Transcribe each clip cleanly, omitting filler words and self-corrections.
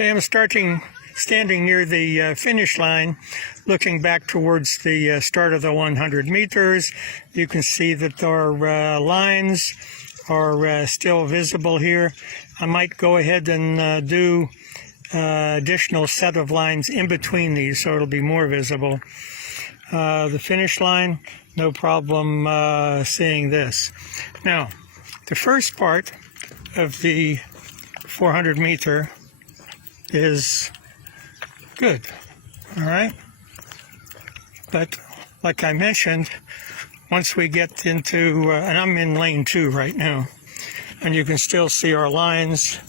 Okay, I'm standing near the finish line, looking back towards the start of the 100 meters. You can see that our lines are still visible here. I might go ahead and do additional set of lines in between these so it'll be more visible. The finish line, no problem seeing this. Now, the first part of the 400 meter is good, all right? But like I mentioned, once we get into, and I'm in lane 2 right now, and you can still see our lines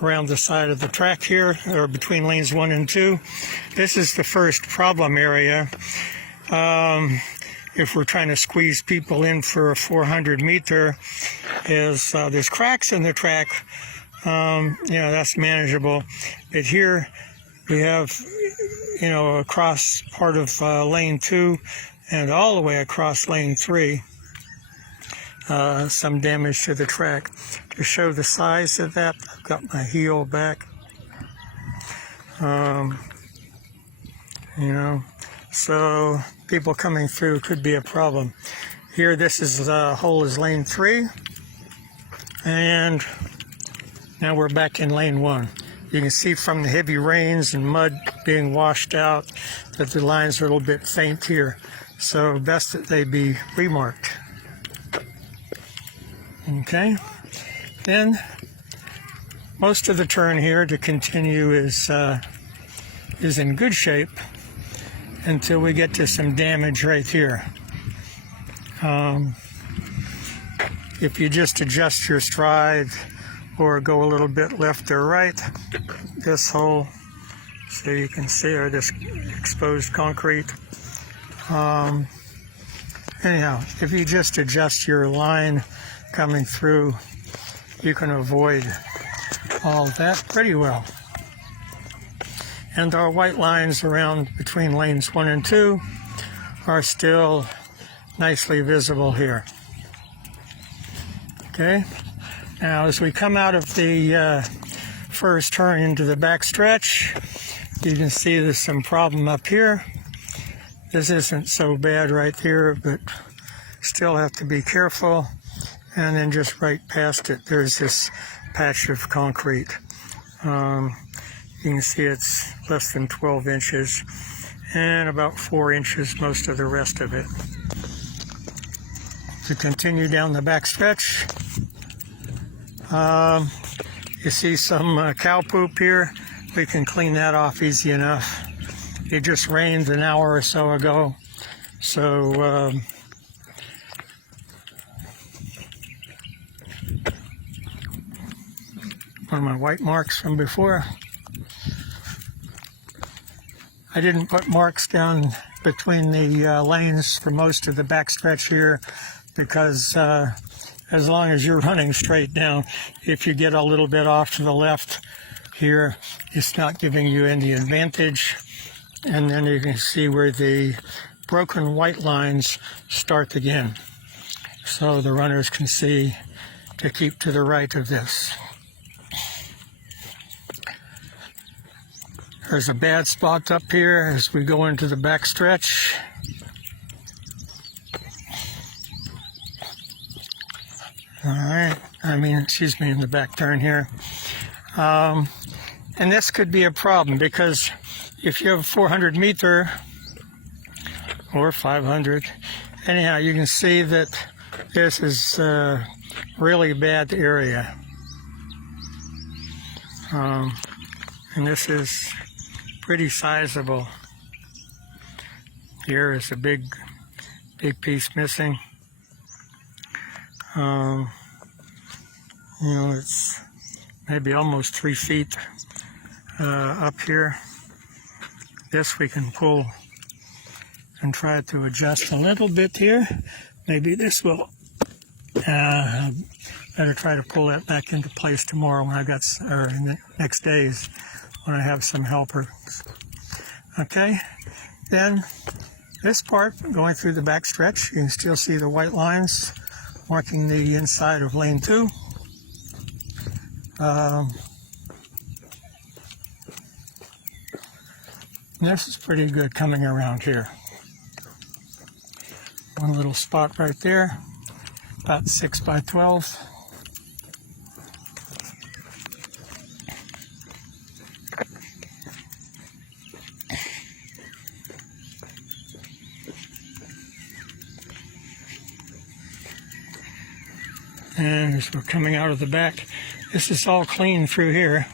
around the side of the track here, or between lanes 1 and 2. This is the first problem area. If we're trying to squeeze people in for a 400 meter, is there's cracks in the track. That's manageable. But here we have, across part of lane 2 and all the way across lane 3, some damage to the track. To show the size of that, I've got my heel back. So people coming through could be a problem. Here, this is hole is lane 3, and now we're back in lane 1. You can see from the heavy rains and mud being washed out that the lines are a little bit faint here. So best that they be remarked. Okay. Then most of the turn here to continue is in good shape until we get to some damage right here. If you just adjust your stride or go a little bit left or right, this hole, so you can see, or this exposed concrete. Anyhow, if you just adjust your line coming through, you can avoid all that pretty well. And our white lines around between lanes 1 and 2 are still nicely visible here. Okay. Now, as we come out of the first turn into the back stretch, you can see there's some problem up here. This isn't so bad right here, but still have to be careful. And then just right past it, there's this patch of concrete. You can see it's less than 12 inches and about 4 inches most of the rest of it. To continue down the back stretch, you see some cow poop here. We can clean that off easy enough. It just rained an hour or so ago, so one of my white marks from before. I didn't put marks down between the lanes for most of the backstretch here because as long as you're running straight down, if you get a little bit off to the left here, it's not giving you any advantage. And then you can see where the broken white lines start again. So the runners can see to keep to the right of this. There's a bad spot up here as we go into the back stretch. All right, in the back turn here. And this could be a problem because if you have a 400 meter or 500, anyhow, you can see that this is a really bad area. And this is pretty sizable. Here is a big piece missing. It's maybe almost 3 feet up here. This we can pull and try to adjust a little bit here. Maybe this will. Better try to pull that back into place tomorrow when or in the next days when I have some helpers. Okay, then this part going through the back stretch, you can still see the white lines marking the inside of lane 2. And this is pretty good coming around here. One little spot right there, about 6 by 12. And as we're coming out of the back, this is all clean through here.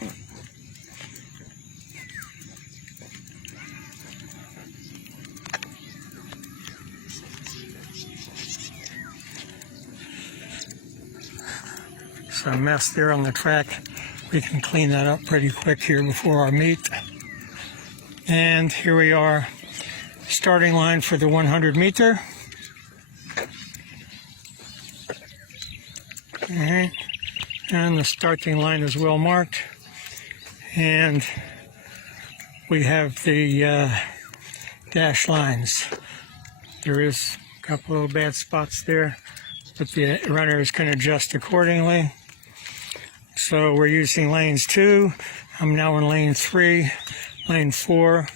Some mess there on the track. We can clean that up pretty quick here before our meet. And here we are, starting line for the 100 meter. Alright, and the starting line is well marked, and we have the dash lines. There is a couple of bad spots there, but the runners can adjust accordingly. So we're using lanes 2. I'm now in lane 3, lane 4.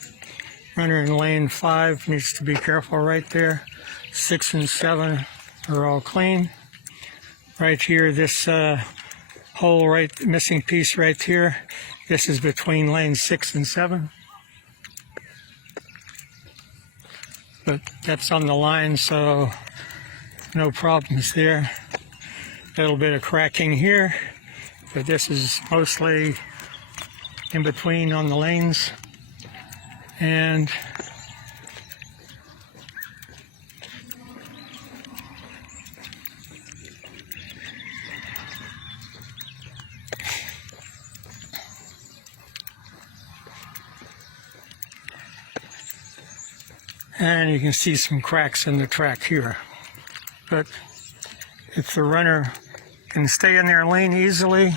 Runner in lane 5 needs to be careful right there. 6 and 7 are all clean. Right here, this hole, right, missing piece right here, this is between lanes 6 and 7. But that's on the line, so no problems there. A little bit of cracking here, but this is mostly in between on the lanes. And you can see some cracks in the track here. But if the runner can stay in their lane easily,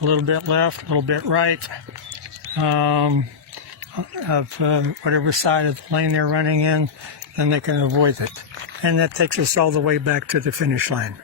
a little bit left, a little bit right, of whatever side of the lane they're running in, then they can avoid it. And that takes us all the way back to the finish line.